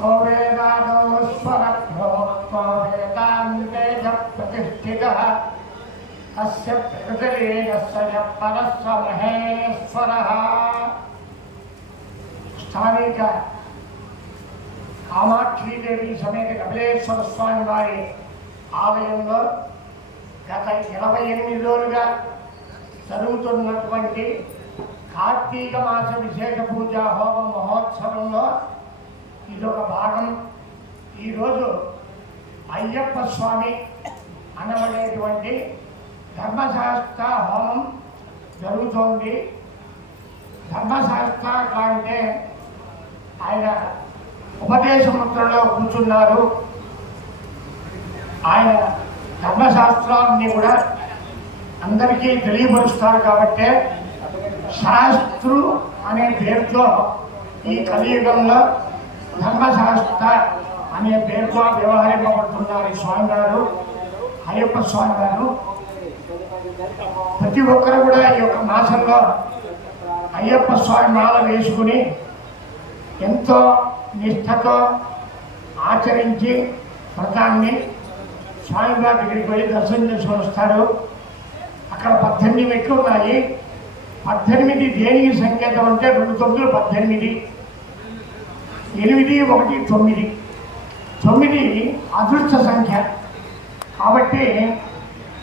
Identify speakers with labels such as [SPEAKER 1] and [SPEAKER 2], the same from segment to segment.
[SPEAKER 1] को वेदानो स्वरभ्यो को वेदान्ते च प्रतिष्ठितः अस्य पृथिवीरस्य च परस्य महेश्वरः स्थानिक కామాక్షి దేవి సమేత కపిలేశ్వర స్వామి వారి ఆలయంలో గత ఇరవై ఎనిమిది రోజులుగా జరుగుతున్నటువంటి కార్తీక మాస విశేష పూజా హోమ మహోత్సవంలో ఇదొక భాగం. ఈరోజు అయ్యప్ప స్వామి అనబడేటువంటి ధర్మశాస్త్ర హోమం జరుగుతోంది. ధర్మశాస్త్ర అంటే ఆయన ఉపదేశముద్రలో కూర్చున్నారు. ఆయన ధర్మశాస్త్రాన్ని కూడా అందరికీ తెలియపరుస్తారు కాబట్టి శాస్త్రు అనే పేరుతో ఈ కలియుగంలో ధర్మశాస్త్ర అనే పేరుతో వ్యవహరింపబడుతున్నారు ఈ స్వామి గారు అయ్యప్ప స్వామి గారు ప్రతి ఒక్కరు కూడా ఈ యొక్క మాసంలో అయ్యప్ప స్వామి మాల వేసుకుని ఎంతో నిష్ఠతో ఆచరించి వ్రతాన్ని స్వామివారి దగ్గరికి పోయి దర్శనం చేసుకొని వస్తారు. అక్కడ పద్దెనిమిది మెట్లు ఉన్నాయి. పద్దెనిమిది దేనికి సంకేతం అంటే రెండు తొమ్మిది పద్దెనిమిది. ఎనిమిది ఒకటి తొమ్మిది. తొమ్మిది అదృష్ట సంఖ్య. కాబట్టి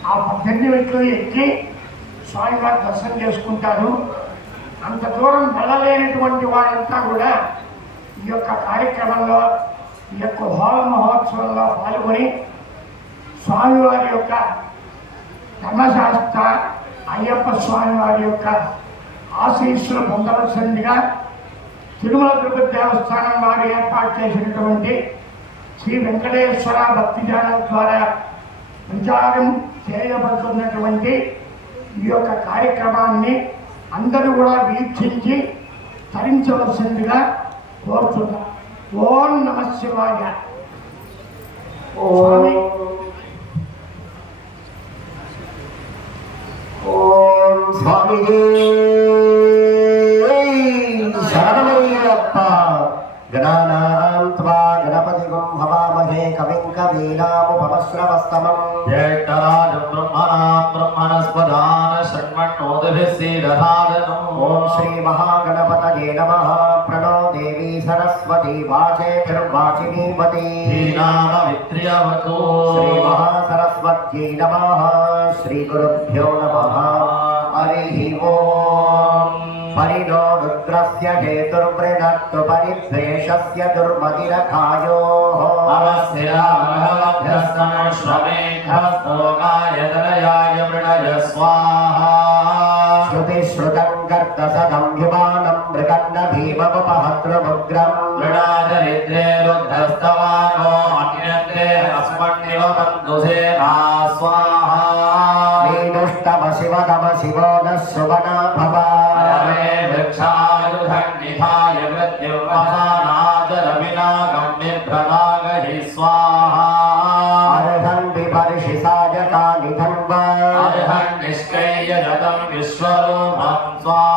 [SPEAKER 1] ఆ పద్దెనిమిది మెట్లు ఎక్కి స్వామివారి దర్శనం చేసుకుంటారు. అంత దూరం వెళ్ళలేనటువంటి వారంతా కూడా ఈ యొక్క కార్యక్రమంలో ఈ యొక్క హోమ మహోత్సవంలో పాల్గొని స్వామివారి యొక్క ధర్మశాస్త్ర అయ్యప్ప స్వామి వారి యొక్క ఆశీస్సులు పొందవలసిందిగా తిరుమల తిరుపతి దేవస్థానం వారు ఏర్పాటు చేసినటువంటి శ్రీ వెంకటేశ్వర భక్తి ద్వారా ప్రచారం చేయబడుతున్నటువంటి ఈ యొక్క కార్యక్రమాన్ని అందరూ కూడా వీక్షించి తరించవలసిందిగా కోరుతున్నా. ఓం నమ శివాయ. స్వామి.
[SPEAKER 2] ఓం స్వామి गणानां त्वा गणपतिगुं हवामहे कविं कवीनामुपमश्रवस्तमम्
[SPEAKER 3] ज्येष्ठराज ब्रह्मणा ब्रह्मणस्पदान
[SPEAKER 2] शृण्वन्नोदभिसीदधादनम् ॐ श्रीमहागणपतये नमः प्रणो देवी सरस्वती वाचेभिर्वाचिनीपति
[SPEAKER 3] श्रीनामवित्र्यवतु
[SPEAKER 2] श्रीमहासरस्वत्यै नमः श्रीगुरुभ्यो नमः हरिः ओम् परिदो रुद्रस्य हेतुर्वृणक्तु परिद्वेषस्य दुर्मतिरखायोः
[SPEAKER 3] अवस्थिरामहलभ्यस्तमश्वमेघस्तोकायतनयाय मृणय स्वाहा
[SPEAKER 2] श्रुतिश्रुतम् कर्तसदम् युवानम् मृगन्न भीमपहत्रमुग्रम्
[SPEAKER 3] मृणाचरित्रे रुद्धस्तवानो अग्निन्द्रे अस्मन्निव बन्धुसेना स्वाहा
[SPEAKER 2] नीदुष्टम शिव नम शिवो नः सुवना भव
[SPEAKER 3] अयमे वृक्षायुधन्निधाय मृत्युर्महानादरविनागं निभ्रनागहि स्वाहा
[SPEAKER 2] अर्हन् विपर्षि सायकानि धन्व
[SPEAKER 3] अर्हन् निष्कैय जतं विश्वरूपं स्वाहा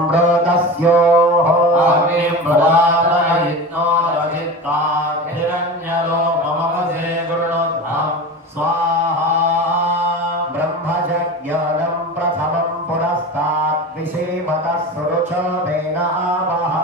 [SPEAKER 2] मत सरुचो भेन आवह